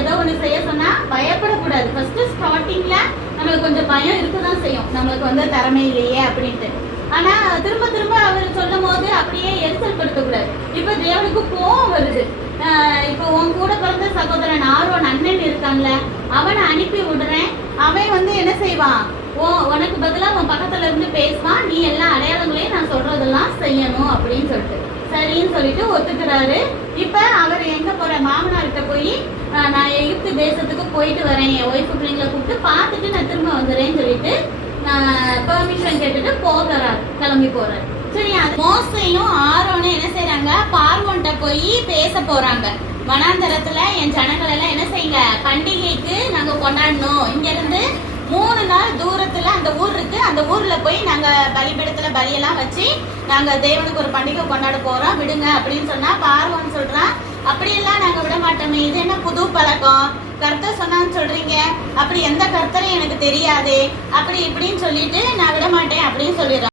ஏதோ ஒண்ணு செய்ய சொன்னா பயப்படக்கூடாது. ஃபர்ஸ்ட் ஸ்டார்டிங்ல நம்மளுக்கு கொஞ்சம் பயம் இருக்கதான் செய்யும், நம்மளுக்கு வந்து திறமை இல்லையே அப்படின்ட்டு. ஆனா திரும்ப திரும்ப அவர் சொல்லும் போது அப்படியே எரிச்சல் படுத்தக்கூடாது. இப்ப தேவனுக்கு கோவம் வருது. இப்போ உன் கூட பிறந்த சகோதரன் ஆரோன் அண்ணன் இருக்கான்ல, அவனை அனுப்பி விடுறேன். அவன் வந்து என்ன செய்வான், உனக்கு பதிலா உன் பக்கத்துல இருந்து பேசுவான், நீ எல்லா அடையாளங்களையும் நான் சொல்றதெல்லாம் செய்யணும் அப்படின்னு சொல்லிட்டு சரின்னு சொல்லிட்டு ஒத்துக்கிறாரு. இப்ப அவர் எங்க போற, மாமனார்கிட்ட போய் நான் எகிப்து தேசத்துக்கு போயிட்டு வரேன், என் ஒய்ஃபு பிள்ளைங்களை கூப்பிட்டு பார்த்துட்டு நான் திரும்ப வந்துடுறேன்னு சொல்லிட்டு பெர்மிஷன் கேட்டுட்டு போகிறார், கிளம்பி போறாரு. சரி, அது மோசையும் ஆரோனும் என்ன செய்யறாங்க, பார்வோன்ட்ட போய் பேச போறாங்க. வனாந்தரத்துல என் ஜனங்கள் எல்லாம் என்ன செய்யுங்க, பண்டிகைக்கு நாங்க கொண்டாடணும், இங்க இருந்து 3 நாள் தூரத்துல அந்த ஊர் இருக்கு, அந்த ஊர்ல போய் நாங்க பலிபீடத்துல பலியெல்லாம் வச்சு நாங்க தேவனுக்கு ஒரு பண்டிகை கொண்டாட போறோம், விடுங்க அப்படின்னு சொன்னா பார்வோன்னு சொல்றான், அப்படியெல்லாம் நாங்க விட மாட்டோமே, இது என்ன புது பழக்கம், கர்த்தர் சொன்னான்னு சொல்றீங்க, அப்படி எந்த கர்த்தரும் எனக்கு தெரியாதே, அப்படி இப்படின்னு சொல்லிட்டு நான் விட மாட்டேன் அப்படின்னு சொல்லிடுறேன்.